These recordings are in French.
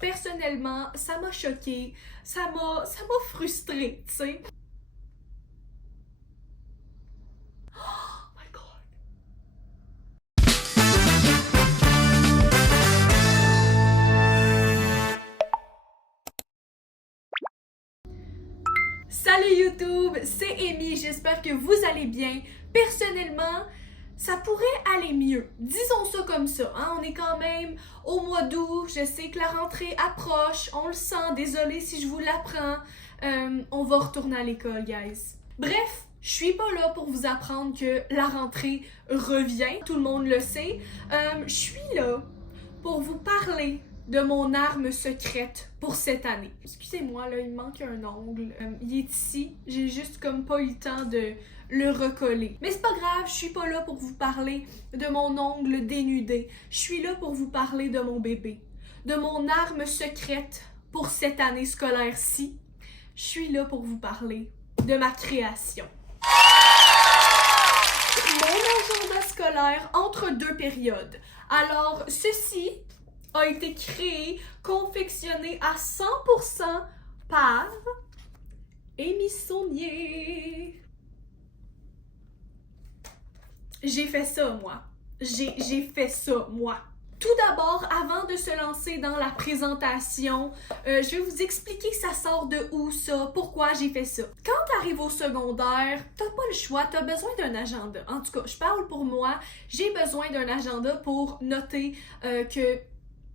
Personnellement, ça m'a choquée, ça m'a frustrée, tu sais. Oh my God. Salut YouTube, c'est Amy, j'espère que vous allez bien. Personnellement, ça pourrait aller mieux. Disons ça comme ça, hein? On est quand même au mois d'août, je sais que la rentrée approche, on le sent, désolée si je vous l'apprends. On va retourner à l'école, guys. Bref, je suis pas là pour vous apprendre que la rentrée revient, tout le monde le sait. Je suis là pour vous parler de mon arme secrète pour cette année. Excusez-moi, là, il me manque un ongle. Il est ici. J'ai juste comme pas eu le temps de le recoller. Mais c'est pas grave, je suis pas là pour vous parler de mon ongle dénudé. Je suis là pour vous parler de mon bébé. De mon arme secrète pour cette année scolaire-ci. Je suis là pour vous parler de ma création. Mon agenda scolaire entre deux périodes. Alors, ceci a été créé, confectionné à 100% par Amy Saunier. J'ai fait ça, moi. J'ai fait ça, moi. Tout d'abord, avant de se lancer dans la présentation, je vais vous expliquer ça sort de où ça, pourquoi j'ai fait ça. Quand t'arrives au secondaire, t'as pas le choix, t'as besoin d'un agenda. En tout cas, je parle pour moi, j'ai besoin d'un agenda pour noter que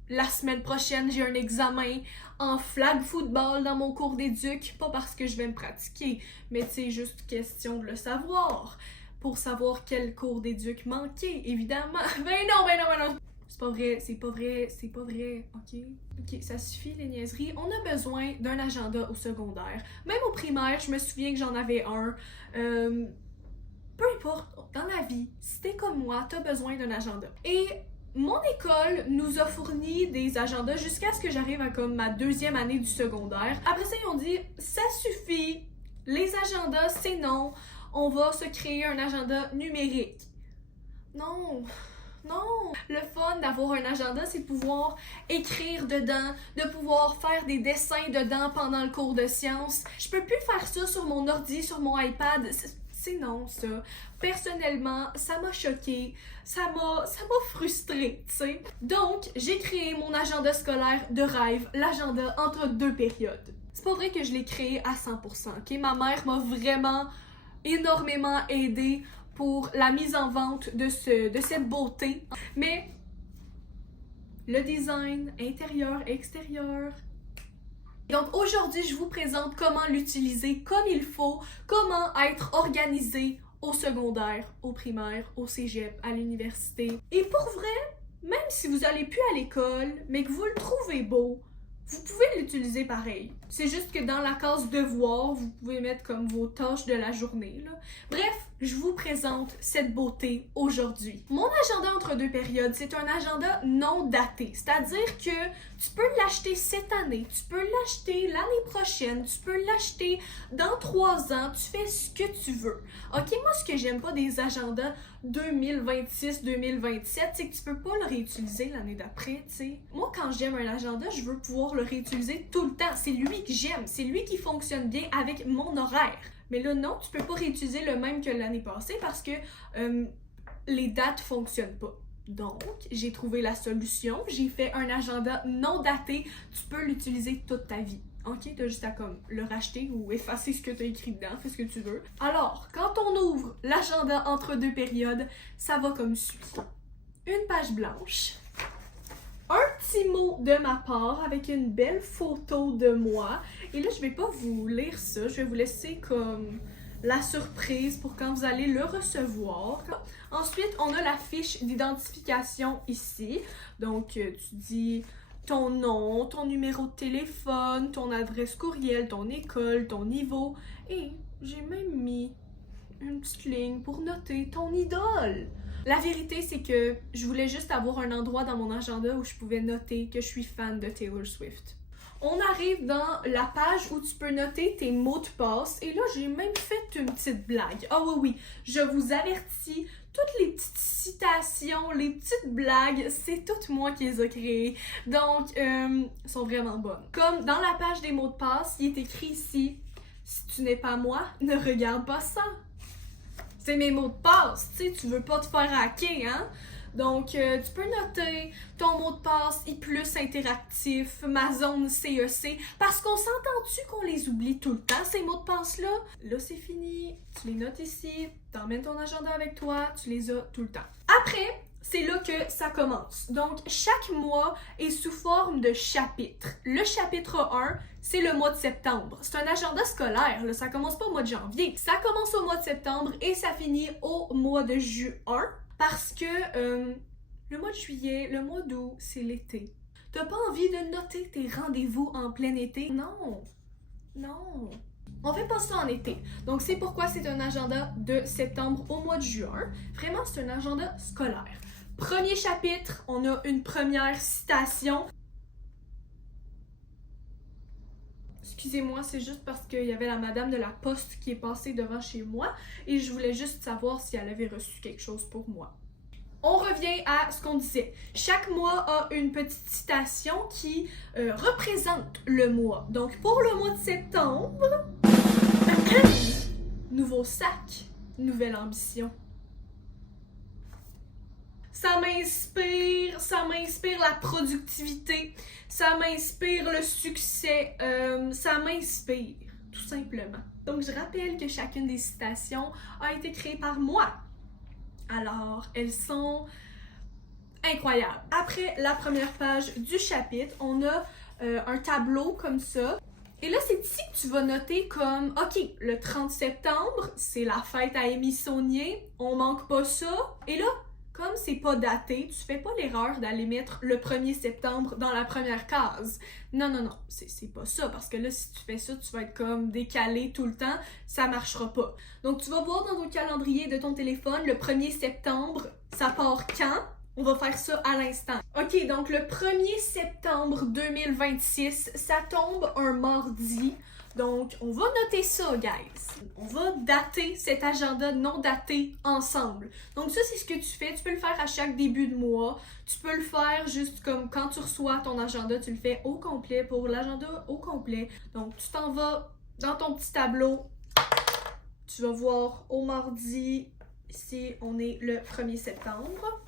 la semaine prochaine, j'ai un examen en flag football dans mon cours d'éduc. Pas parce que je vais me pratiquer, mais c'est juste question de le savoir. Pour savoir quel cours d'éduc manquer, évidemment. Ben non. C'est pas vrai, ok, ça suffit les niaiseries. On a besoin d'un agenda au secondaire. Même au primaire, je me souviens que j'en avais un. Peu importe, dans la vie, si t'es comme moi, t'as besoin d'un agenda. Et mon école nous a fourni des agendas jusqu'à ce que j'arrive à comme ma deuxième année du secondaire. Après ça, ils ont dit, ça suffit, les agendas, c'est non, on va se créer un agenda numérique. Non. Le fun d'avoir un agenda, c'est de pouvoir écrire dedans, de pouvoir faire des dessins dedans pendant le cours de sciences. Je peux plus faire ça sur mon ordi, sur mon iPad. C'est non, ça. Personnellement, ça m'a choquée, ça m'a frustrée, tu sais. Donc, j'ai créé mon agenda scolaire de rêve, l'agenda entre deux périodes. C'est pas vrai que je l'ai créé à 100%, ok? Ma mère m'a vraiment énormément aidée pour la mise en vente de cette beauté. Mais le design intérieur, extérieur. Donc aujourd'hui, je vous présente comment l'utiliser comme il faut, comment être organisé au secondaire, au primaire, au cégep, à l'université. Et pour vrai, même si vous n'allez plus à l'école, mais que vous le trouvez beau, vous pouvez l'utiliser pareil. C'est juste que dans la case devoir, vous pouvez mettre comme vos tâches de la journée, là. Bref, je vous présente cette beauté aujourd'hui. Mon agenda entre deux périodes, c'est un agenda non daté. C'est-à-dire que tu peux l'acheter cette année, tu peux l'acheter l'année prochaine, tu peux l'acheter dans 3 ans, tu fais ce que tu veux. Ok, moi ce que j'aime pas des agendas 2026-2027, c'est que tu peux pas le réutiliser l'année d'après, tu sais. Moi quand j'aime un agenda, je veux pouvoir le réutiliser tout le temps. C'est lui que j'aime, c'est lui qui fonctionne bien avec mon horaire. Mais là, non, tu peux pas réutiliser le même que l'année passée parce que les dates fonctionnent pas. Donc, j'ai trouvé la solution. J'ai fait un agenda non daté. Tu peux l'utiliser toute ta vie. Ok, t'as juste à comme le racheter ou effacer ce que t'as écrit dedans, fais ce que tu veux. Alors, quand on ouvre l'agenda entre deux périodes, ça va comme suit. Une page blanche. Un petit mot de ma part avec une belle photo de moi. Et là, je vais pas vous lire ça. Je vais vous laisser comme la surprise pour quand vous allez le recevoir. Ensuite, on a la fiche d'identification ici. Donc, tu dis ton nom, ton numéro de téléphone, ton adresse courriel, ton école, ton niveau. Et j'ai même mis une petite ligne pour noter ton idole. La vérité, c'est que je voulais juste avoir un endroit dans mon agenda où je pouvais noter que je suis fan de Taylor Swift. On arrive dans la page où tu peux noter tes mots de passe. Et là, j'ai même fait une petite blague. Ah oui, je vous avertis, toutes les petites citations, les petites blagues, c'est toutes moi qui les ai créées. Donc, sont vraiment bonnes. Comme dans la page des mots de passe, il est écrit ici, « Si tu n'es pas moi, ne regarde pas ça. » C'est mes mots de passe, tu sais, tu veux pas te faire hacker, hein? Donc, tu peux noter ton mot de passe plus interactif, ma zone CEC, parce qu'on s'entend-tu qu'on les oublie tout le temps, ces mots de passe-là? Là, c'est fini, tu les notes ici, t'emmènes ton agenda avec toi, tu les as tout le temps. Après, c'est là que ça commence. Donc, chaque mois est sous forme de chapitre. Le chapitre 1, c'est le mois de septembre. C'est un agenda scolaire, là. Ça commence pas au mois de janvier. Ça commence au mois de septembre et ça finit au mois de juin. Parce que le mois de juillet, le mois d'août, c'est l'été. T'as pas envie de noter tes rendez-vous en plein été? Non. Non. On fait pas ça en été. Donc, c'est pourquoi c'est un agenda de septembre au mois de juin. Vraiment, c'est un agenda scolaire. Premier chapitre, on a une première citation. Excusez-moi, c'est juste parce qu'il y avait la madame de la poste qui est passée devant chez moi et je voulais juste savoir si elle avait reçu quelque chose pour moi. On revient à ce qu'on disait. Chaque mois a une petite citation qui représente le mois. Donc, pour le mois de septembre, nouveau sac, nouvelle ambition. Ça m'inspire la productivité, ça m'inspire le succès, ça m'inspire, tout simplement. Donc, je rappelle que chacune des citations a été créée par moi. Alors, elles sont incroyables. Après la première page du chapitre, on a un tableau comme ça. Et là, c'est ici que tu vas noter comme, OK, le 30 septembre, c'est la fête à Amy Saunier, on manque pas ça. Et là, comme c'est pas daté, tu fais pas l'erreur d'aller mettre le 1er septembre dans la première case. Non, c'est pas ça, parce que là, si tu fais ça, tu vas être comme décalé tout le temps, ça marchera pas. Donc, tu vas voir dans ton calendrier de ton téléphone, le 1er septembre, ça part quand? On va faire ça à l'instant. OK, donc le 1er septembre 2026, ça tombe un mardi. Donc, on va noter ça, guys. On va dater cet agenda non daté ensemble. Donc, ça, c'est ce que tu fais. Tu peux le faire à chaque début de mois. Tu peux le faire juste comme quand tu reçois ton agenda, tu le fais au complet pour l'agenda au complet. Donc, tu t'en vas dans ton petit tableau. Tu vas voir au mardi. Ici, on est le 1er septembre.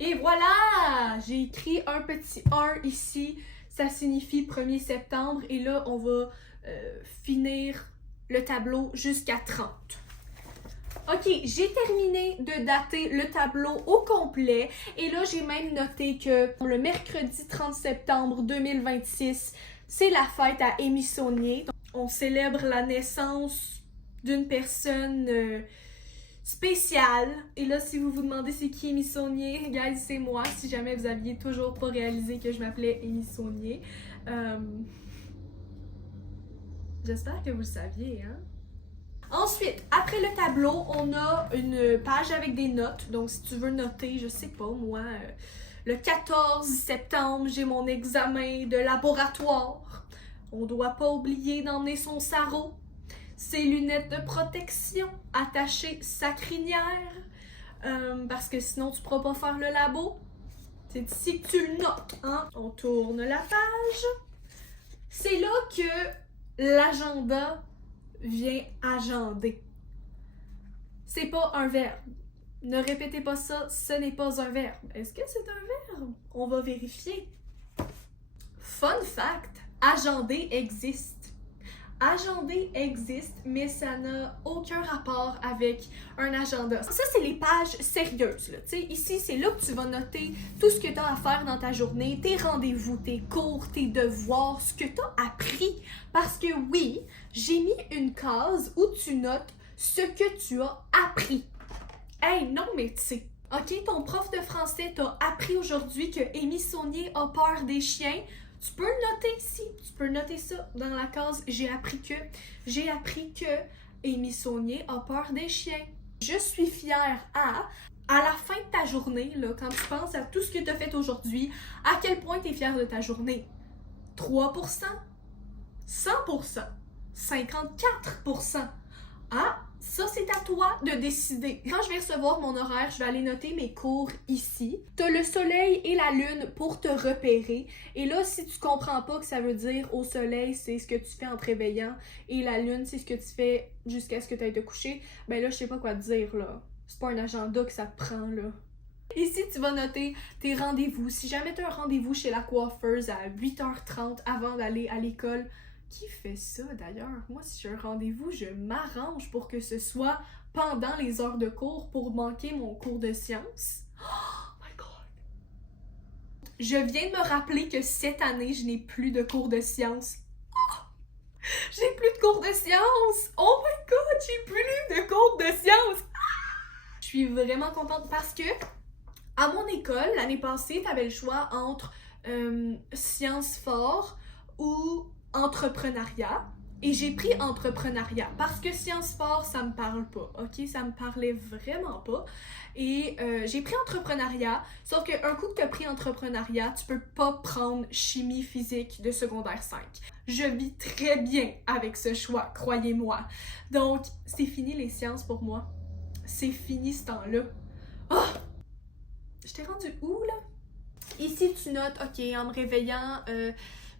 Et voilà! J'ai écrit un petit 1 ici. Ça signifie 1er septembre. Et là, on va finir le tableau jusqu'à 30. OK, j'ai terminé de dater le tableau au complet. Et là, j'ai même noté que le mercredi 30 septembre 2026, c'est la fête à Amy Saunier. Donc, on célèbre la naissance d'une personne spéciale. Et là, si vous vous demandez c'est qui Amy Saunier, guys, c'est moi. Si jamais vous aviez toujours pas réalisé que je m'appelais Amy Saunier. J'espère que vous le saviez, hein? Ensuite, après le tableau, on a une page avec des notes. Donc, si tu veux noter, je sais pas, moi, le 14 septembre, j'ai mon examen de laboratoire. On doit pas oublier d'emmener son sarrau, ses lunettes de protection, attacher sa crinière, parce que sinon, tu pourras pas faire le labo. C'est ici que tu le notes, hein? On tourne la page. C'est là que l'agenda vient agender. C'est pas un verbe. Ne répétez pas ça, ce n'est pas un verbe. Est-ce que c'est un verbe? On va vérifier. Fun fact, agender existe. Agender existe, mais ça n'a aucun rapport avec un agenda. Ça, c'est les pages sérieuses. Là. Ici, c'est là que tu vas noter tout ce que tu as à faire dans ta journée, tes rendez-vous, tes cours, tes devoirs, ce que tu as appris. Parce que oui, j'ai mis une case où tu notes ce que tu as appris. Hey, non, mais tu sais, OK, ton prof de français t'a appris aujourd'hui que Amy Saunier a peur des chiens. Tu peux le noter ici, tu peux noter ça dans la case « J'ai appris que Amy Saunier a peur des chiens ». Je suis fière à la fin de ta journée, là, quand tu penses à tout ce que tu as fait aujourd'hui, à quel point tu es fière de ta journée. 3%, 100%, 54%. Ah, ça c'est à toi de décider. Quand je vais recevoir mon horaire, je vais aller noter mes cours ici. T'as le soleil et la lune pour te repérer. Et là, si tu comprends pas que ça veut dire au soleil, c'est ce que tu fais en te réveillant et la lune, c'est ce que tu fais jusqu'à ce que tu ailles te coucher, ben là, je sais pas quoi te dire là. C'est pas un agenda que ça te prend là. Ici, tu vas noter tes rendez-vous. Si jamais tu as un rendez-vous chez la coiffeuse à 8h30 avant d'aller à l'école, qui fait ça d'ailleurs? Moi, si j'ai un rendez-vous, je m'arrange pour que ce soit pendant les heures de cours pour manquer mon cours de sciences. Oh my god! Je viens de me rappeler que cette année, je n'ai plus de cours de sciences. Oh! J'ai plus de cours de sciences! Oh my god, j'ai plus de cours de sciences! Je suis vraiment contente parce que à mon école, l'année passée, tu avais le choix entre sciences fortes ou entrepreneuriat. Et j'ai pris entrepreneuriat parce que sciences fortes, ça me parle pas, ok? Ça me parlait vraiment pas. Et j'ai pris entrepreneuriat, sauf qu'un coup que tu as pris entrepreneuriat, tu peux pas prendre chimie physique de secondaire 5. Je vis très bien avec ce choix, croyez-moi. Donc, c'est fini les sciences pour moi. C'est fini ce temps-là. Oh! Je t'ai rendu où, là? Ici, tu notes, ok, en me réveillant,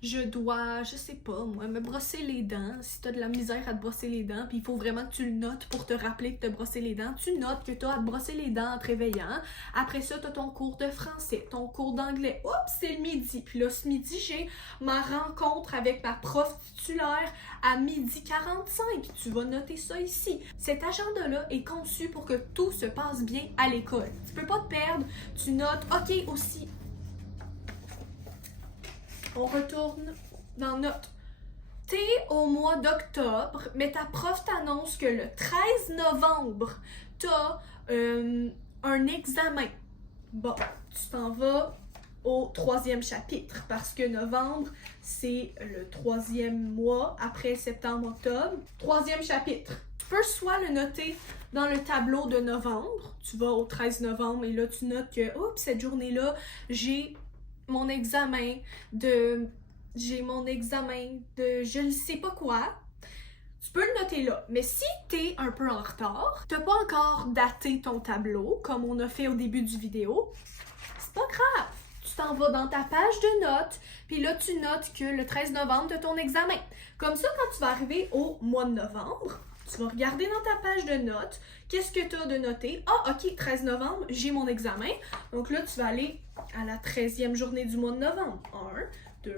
je dois, je sais pas, moi, me brosser les dents. Si t'as de la misère à te brosser les dents, puis il faut vraiment que tu le notes pour te rappeler de te brosser les dents, tu notes que t'as à te brosser les dents en te réveillant. Après ça, t'as ton cours de français, ton cours d'anglais. Oups, c'est le midi. Puis là, ce midi, j'ai ma rencontre avec ma prof titulaire à 12h45. Tu vas noter ça ici. Cet agenda-là est conçu pour que tout se passe bien à l'école. Tu peux pas te perdre. Tu notes, ok, aussi. On retourne dans notre... T'es au mois d'octobre, mais ta prof t'annonce que le 13 novembre, t'as un examen. Bon, tu t'en vas au 3e chapitre, parce que novembre, c'est le 3e mois après septembre-octobre. 3e chapitre. Tu peux soit le noter dans le tableau de novembre. Tu vas au 13 novembre et là, tu notes que, oups, cette journée-là, j'ai mon examen de je ne sais pas quoi. Tu peux le noter là. Mais si t'es un peu en retard, t'as pas encore daté ton tableau, comme on a fait au début du vidéo, c'est pas grave. Tu t'en vas dans ta page de notes, puis là, tu notes que le 13 novembre, t'as ton examen. Comme ça, quand tu vas arriver au mois de novembre, tu vas regarder dans ta page de notes, qu'est-ce que tu as de noté? Ah, ok, 13 novembre, j'ai mon examen. Donc là, tu vas aller à la 13e journée du mois de novembre. 1, 2,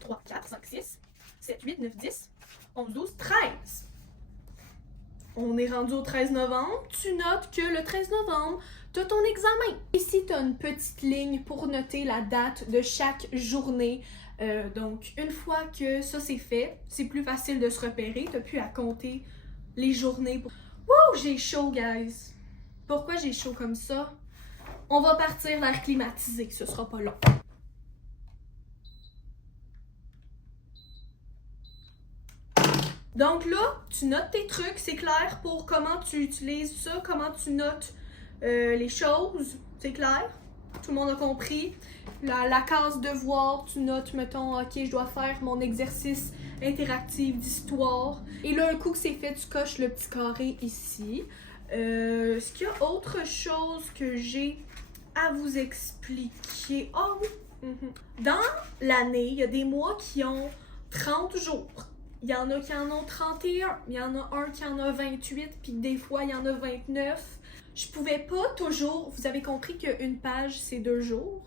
3, 4, 5, 6, 7, 8, 9, 10, 11, 12, 13. On est rendu au 13 novembre. Tu notes que le 13 novembre, tu as ton examen. Ici, tu as une petite ligne pour noter la date de chaque journée. Donc, une fois que ça c'est fait, c'est plus facile de se repérer. Tu n'as plus à compter les journées. Wow, j'ai chaud, guys! Pourquoi j'ai chaud comme ça? On va partir l'air climatisé, ce sera pas long. Donc là, tu notes tes trucs, c'est clair pour comment tu utilises ça, comment tu notes les choses, c'est clair? Tout le monde a compris. La case devoir, tu notes, mettons, ok, je dois faire mon exercice interactif d'histoire. Et là, un coup que c'est fait, tu coches le petit carré ici. Est-ce qu'il y a autre chose que j'ai à vous expliquer? Ah oui! Dans l'année, il y a des mois qui ont 30 jours. Il y en a qui en ont 31, il y en a un qui en a 28, puis des fois, il y en a 29. Je pouvais pas toujours... Vous avez compris qu'une page, c'est 2 jours?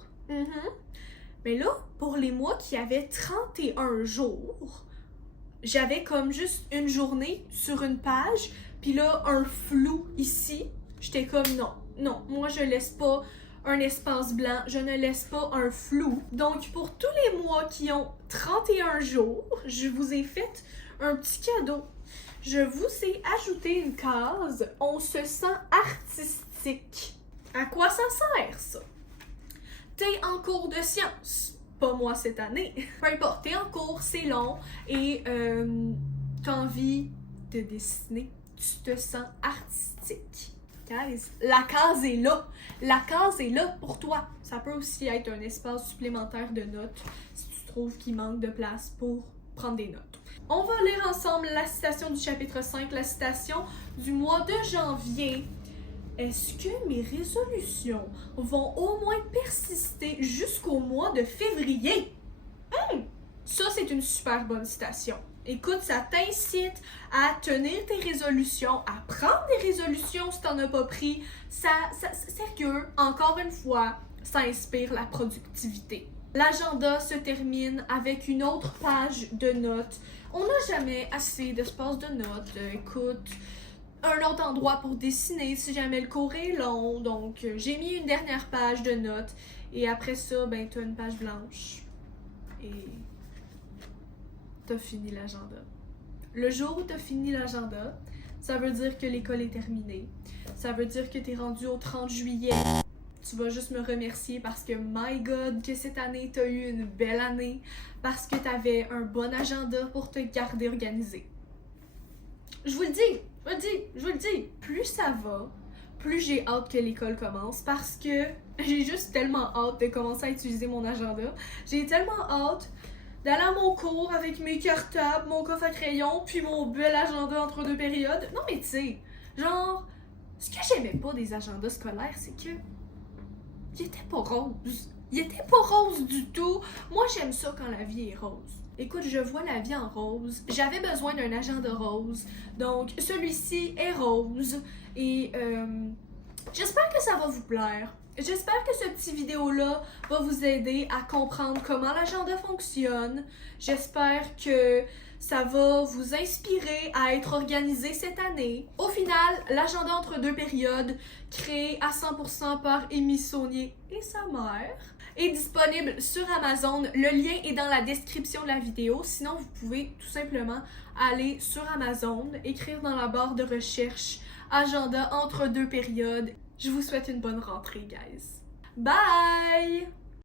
Mais là, pour les mois qui avaient 31 jours, j'avais comme juste une journée sur une page, puis là, un flou ici. J'étais comme non, moi je laisse pas un espace blanc, je ne laisse pas un flou. Donc, pour tous les mois qui ont 31 jours, je vous ai fait un petit cadeau. Je vous ai ajouté une case « On se sent artistique ». À quoi ça sert, ça? T'es en cours de sciences. Pas moi cette année. Peu importe, t'es en cours, c'est long et t'as envie de dessiner. Tu te sens artistique. Guys, la case est là. La case est là pour toi. Ça peut aussi être un espace supplémentaire de notes si tu te trouve qu'il manque de place pour prendre des notes. On va lire ensemble la citation du chapitre 5, la citation du mois de janvier. Est-ce que mes résolutions vont au moins persister jusqu'au mois de février? Ça, c'est une super bonne citation. Écoute, ça t'incite à tenir tes résolutions, à prendre des résolutions si t'en as pas pris. Sérieux, encore une fois, ça inspire la productivité. L'agenda se termine avec une autre page de notes. On n'a jamais assez d'espace de notes. Écoute, un autre endroit pour dessiner si jamais le cours est long. Donc, j'ai mis une dernière page de notes. Et après ça, ben, t'as une page blanche. Et t'as fini l'agenda. Le jour où t'as fini l'agenda, ça veut dire que l'école est terminée. Ça veut dire que t'es rendu au 30 juillet. Tu vas juste me remercier parce que, my God, que cette année, t'as eu une belle année. Parce que t'avais un bon agenda pour te garder organisé. Je vous le dis, plus ça va, plus j'ai hâte que l'école commence parce que j'ai juste tellement hâte de commencer à utiliser mon agenda. J'ai tellement hâte d'aller à mon cours avec mes cartables, mon coffre à crayon, puis mon bel agenda entre deux périodes. Non mais tu sais, genre, ce que j'aimais pas des agendas scolaires, c'est que il était pas rose. Il était pas rose du tout. Moi, j'aime ça quand la vie est rose. Écoute, je vois la vie en rose. J'avais besoin d'un agenda rose. Donc, celui-ci est rose. Et j'espère que ça va vous plaire. J'espère que ce petit vidéo-là va vous aider à comprendre comment l'agenda fonctionne. J'espère que ça va vous inspirer à être organisé cette année. Au final, l'agenda entre deux périodes, créé à 100% par Amy Saunier et sa mère, est disponible sur Amazon. Le lien est dans la description de la vidéo. Sinon, vous pouvez tout simplement aller sur Amazon, écrire dans la barre de recherche « Agenda entre deux périodes ». Je vous souhaite une bonne rentrée, guys. Bye!